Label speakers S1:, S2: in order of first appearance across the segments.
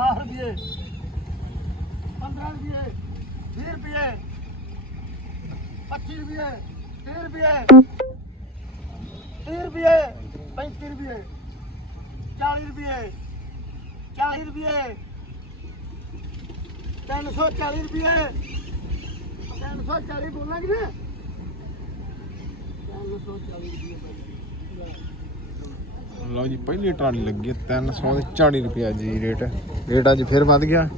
S1: 10 ਰੁਪਏ 15 ਰੁਪਏ 20 ਰੁਪਏ 25 ਰੁਪਏ 30 ਰੁਪਏ 30 ਰੁਪਏ 35 ਰੁਪਏ 40 ਰੁਪਏ 40 ਰੁਪਏ 340 ਰੁਪਏ 340 ਬੋਲਾਂਗੇ 340 ਰੁਪਏ
S2: ਲਓ ਜੀ, ਪਹਿਲੀ ਟਰਾਲੀ ਲੱਗੀ ਹੈ 300 ਦੇ 40 ਰੁਪਏ ਜੀ ਰੇਟ। ਰੇਟ ਅੱਜ ਫਿਰ ਵੱਧ ਗਿਆ।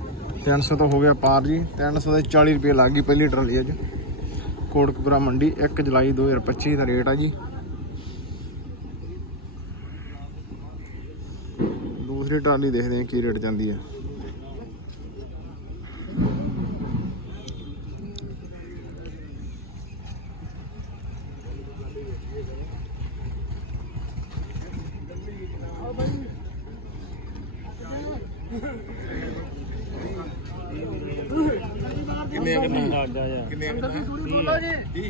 S2: 300 ਤੋਂ ਹੋ ਗਿਆ ਪਾਰ ਜੀ। 300 ਦੇ 40 ਰੁਪਏ ਲੱਗ ਗਈ ਪਹਿਲੀ ਟਰਾਲੀ ਅੱਜ। ਕੋਟਕਪੁਰਾ ਮੰਡੀ 1 ਜੁਲਾਈ 2025 ਦਾ ਰੇਟ ਆ ਜੀ। ਦੂਸਰੀ ਟਰਾਲੀ ਦੇਖਦੇ ਹਾਂ ਕੀ ਰੇਟ ਜਾਂਦੀ ਹੈ।
S1: ਕਿੰਨੇ ਕਿੰਨੇ? ਲੱਗ ਜਾ ਕਿੰਨੇ ਅੰਦਰ ਦੀ ਥੋੜੀ ਬੋਲੋ ਜੀ।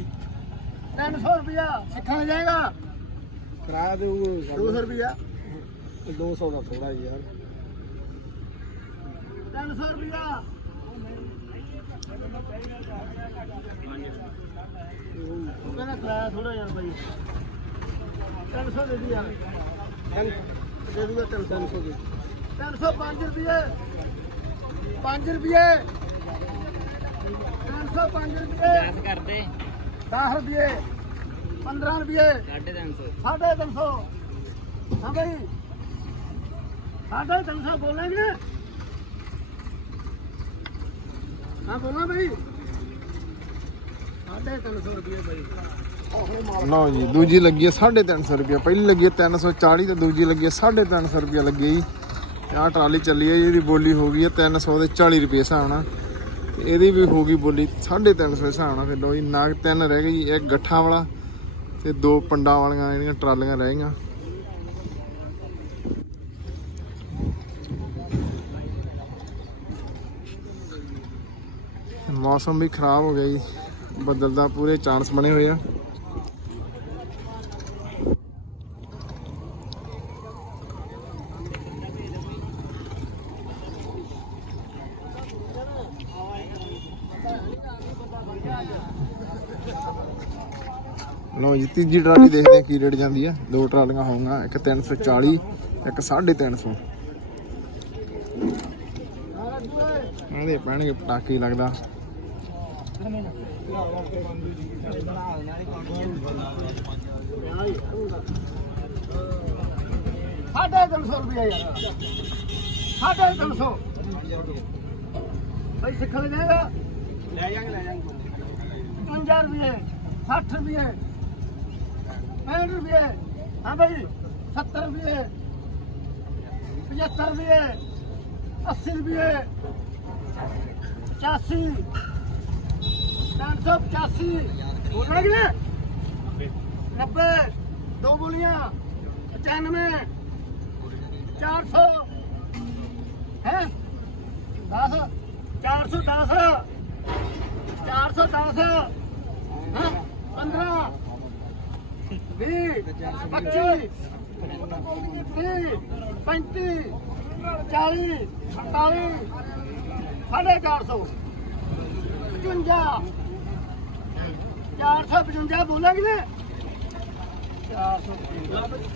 S1: 300 ਰੁਪਿਆ ਸਿੱਖਣ ਜਾਏਗਾ?
S3: ਕਰਾ ਦੇ
S1: 200 ਰੁਪਿਆ
S3: 200 ਦਾ ਥੋੜਾ ਯਾਰ।
S1: 300 ਰੁਪਿਆ ਉਹ ਕਹਿੰਦਾ ਕਿਰਾਇਆ ਥੋੜਾ ਯਾਰ ਬਾਈ 300 ਦੇ ਦੀ ਯਾਰ ਦੇ ਦੂਗਾ 300 ਦੇ 305 ਰੁਪਏ 5 ਰੁਪਏ 305 ਰੁਪਏ
S4: ਕਰਦੇ।
S1: 10 ਰੁਪਏ 15 ਰੁਪਏ
S4: 350
S1: ਸਾਢੇ ਤਿੰਨ ਸੌ। ਹਾਂ ਬਈ। ਸਾਢੇ ਤਿੰਨ ਸੌ ਬੋਲਾਂਗੇ ਨਾ ਹਾਂ ਬੋਲਾਂ ਬਈ। ਸਾਢੇ ਤਿੰਨ ਸੌ ਰੁਪਏ ਬਈ।
S2: ਲਓ ਜੀ ਦੂਜੀ ਲੱਗੀ ਹੈ 350 ਰੁਪਏ ਪਹਿਲੀ ਲੱਗੀ ਹੈ 340 ਤੇ ਦੂਜੀ ਲੱਗੀ ਹੈ 350 ਰੁਪਏ ਲੱਗੀ ਹੈ ਜੀ। ਆਹ ਟਰਾਲੀ ਚੱਲੀ ਹੈ ਜੀ, ਬੋਲੀ ਹੋ ਗਈ ਹੈ 300 ਦੇ 40 ਰੁਪਏ ਹਿਸਾਬ ਨਾਲ। ਤੇ ਇਹਦੀ ਵੀ ਹੋ ਗਈ ਬੋਲੀ 350 ਹਿਸਾਬ ਨਾਲ। ਫਿਰ ਲਓ ਜੀ ਨਾਗ ਤਿੰਨ ਰਹਿ ਗਈ ਇੱਕ ਗੱਠਾਂ ਵਾਲਾ ਤੇ ਦੋ ਪੰਡਾਂ ਵਾਲੀਆਂ ਜਿਹੜੀਆਂ ਟਰਾਲੀਆਂ ਰਹਿ ਗਈਆਂ। ਮੌਸਮ ਵੀ ਖਰਾਬ ਹੋ ਗਿਆ ਜੀ ਬੱਦਲ ਦਾ ਪੂਰੇ ਚਾਂਸ ਬਣੇ ਹੋਏ ਆ। ਲੋ ਜੀ ਤੀਜੀ ਟਰਾਲੀ ਦੇਖਦੇ ਆ ਕੀ ਰੇਟ ਜਾਂਦੀ ਆ। ਦੋ ਟਰਾਲੀਆਂ ਹੋਊਗਾ ਇੱਕ 340 ਇੱਕ 350 ਇਹਦੇ ਪੈਣਗੇ ਪਟਾਕੇ ਲੱਗਦਾ।
S1: ਸਾਢੇ ਤਿੰਨ ਸੌ ਰੁਪਏ ਯਾਰ। ਸਾਢੇ ਤਿੰਨ ਸੌ। ਬਈ ਸਿੱਖਣ ਜਾਏਗਾ
S3: ਲੈ ਜਾਾਂਗੇ ਲੈ ਜਾਾਂਗੇ।
S1: 55 ਰੁਪਏ 60 ਰੁਪਏ 65 ਰੁਪਏ, ਹਾਂ ਭਾਈ 70 ਰੁਪਏ 75 ਰੁਪਏ 80 ਰੁਪਏ 85 385 ਬੋਲਣਾ ਕਿ ਨਾ 90 ਦੋ ਬੋਲੀਆਂ 95 400 ਹੈ? 10 410 410 ਹਾਂ 15 ਵੀਹ 25 ਤੀਹ 35 40 48 ਸਾਢੇ 400 55 455 ਬੋਲਾਂਗੇ ਨਾ 400